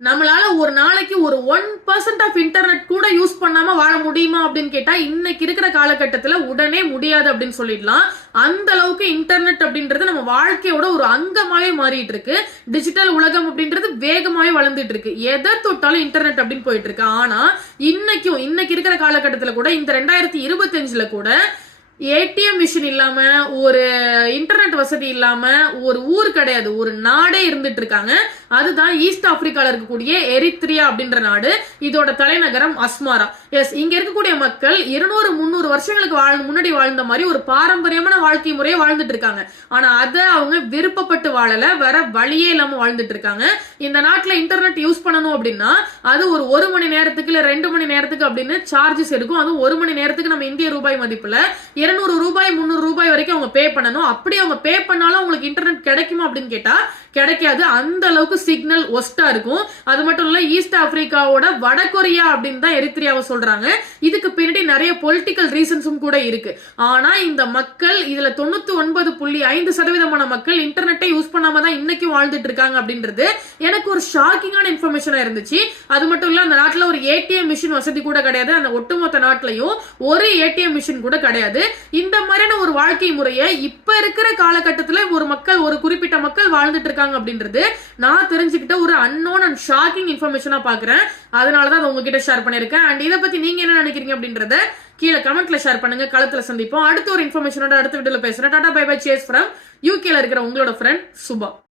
நம்மளால ஒரு நாளைக்கு ஒரு 1% ஆஃப் இன்டர்நெட் கூட யூஸ் பண்ணாம வாழ முடியுமா அப்படின்னு கேட்டா இன்னைக்கு இருக்கிற காலகட்டத்துல உடனே முடியாது அப்படின்னு சொல்லிடலாம். அந்த அளவுக்கு இன்டர்நெட் அப்படின்றது நம்ம வாழ்க்கையோட ஒரு அங்கமாவே மாறிட்டு இருக்கு. டிஜிட்டல் உலகம் அப்படின்றது வேகமாவே வளர்ந்துட்டு இருக்கு. எதை தொட்டாலும் இன்டர்நெட் அப்படின்னு போயிட்டு இருக்கு. ஆனா இன்னைக்கு இருக்கிற காலகட்டத்துல கூட இந்த 2025ல கூட ஏடிஎம் மிஷின் இல்லாம ஒரு இன்டர்நெட் வசதி இல்லாம ஒரு ஊர் கிடையாது, ஒரு நாடே இருந்துட்டு இருக்காங்க. அதுதான் ஈஸ்ட் ஆப்பிரிக்கால இருக்கக்கூடிய எரித்ரியா அப்படின்ற நாடு. இதோட தலைநகரம் அஸ்மாரா. எஸ், இங்க இருக்கக்கூடிய மக்கள் 200-300 வருஷங்களுக்கு முன்னாடி வாழ்ந்த மாதிரி ஒரு பாரம்பரியமான வாழ்க்கை முறையை வாழ்ந்துட்டு இருக்காங்க. ஆனா அதை அவங்க விருப்பப்பட்டு வாழல, வேற வழியே இல்லாம வாழ்ந்துட்டு இருக்காங்க. இந்த நாட்டுல இன்டர்நெட் யூஸ் பண்ணணும் அப்படின்னா அது ஒரு மணி நேரத்துக்கு இல்ல 2 மணி நேரத்துக்கு அப்படின்னு சார்ஜஸ் இருக்கும். அதுவும் 1 மணி நேரத்துக்கு நம்ம இந்திய ரூபாய் மதிப்புல 200 ரூபாய் 300 ரூபாய் வரைக்கும் அவங்க பே பண்ணணும். அப்படி அவங்க பே பண்ணாலும் உங்களுக்கு இன்டர்நெட் கிடைக்குமா அப்படின்னு கேட்டா கிடைக்காது. அந்த அளவுக்கு சிக்னல் ஒஸ்டா இருக்கும். அது மட்டும் இல்ல, ஈஸ்ட் ஆப்பிரிக்காவோட வடகொரியா அப்படின்னு தான் எரித்ரியாவை சொல்றாங்க. இதுக்கு பின்னாடி நிறைய பொலிட்டிக்கல் ரீசன்ஸும் கூட இருக்கு. ஆனா இந்த மக்கள் இதுல 99.5% மக்கள் இன்டர்நெட்டை யூஸ் பண்ணாம தான் இன்னைக்கு வாழ்ந்துட்டு இருக்காங்க அப்படின்றது எனக்கு ஒரு ஷாக்கிங்கான இன்ஃபர்மேஷனா இருந்துச்சு. அது மட்டும் இல்ல, அந்த நாட்டுல ஒரு ஏடிஎம் மிஷின் வசதி கூட கிடையாது. அந்த ஒட்டுமொத்த நாட்டிலையும் ஒரு ஏடிஎம் மிஷின் கூட கிடையாது. இந்த மாதிரியான ஒரு வாழ்க்கை முறையை இப்ப இருக்கிற காலகட்டத்துல ஒரு குறிப்பிட்ட மக்கள் வாழ்ந்துட்டு இருக்காங்க அப்படின்றது நான் தெரிஞ்சுக்கிட்ட ஒரு அன்னோன் அண்ட் ஷாக்கிங் இன்ஃபர்மேஷனா பாக்குறேன். அதனாலதான் உங்ககிட்ட ஷேர் பண்ணிருக்கேன். அண்ட் இதை பத்தி நீங்க என்ன நினைக்கிறீங்க அப்படின்றத கீழே கமெண்ட்ல ஷேர் பண்ணுங்க. களத்துல சந்திப்போம். அடுத்த ஒரு இன்ஃபர்மேஷனோட அடுத்த வீடியோல பேசுறேன். Tata bye bye. Chase from யூகேல இருக்கிற உங்களோட ஃப்ரெண்ட் சுபா.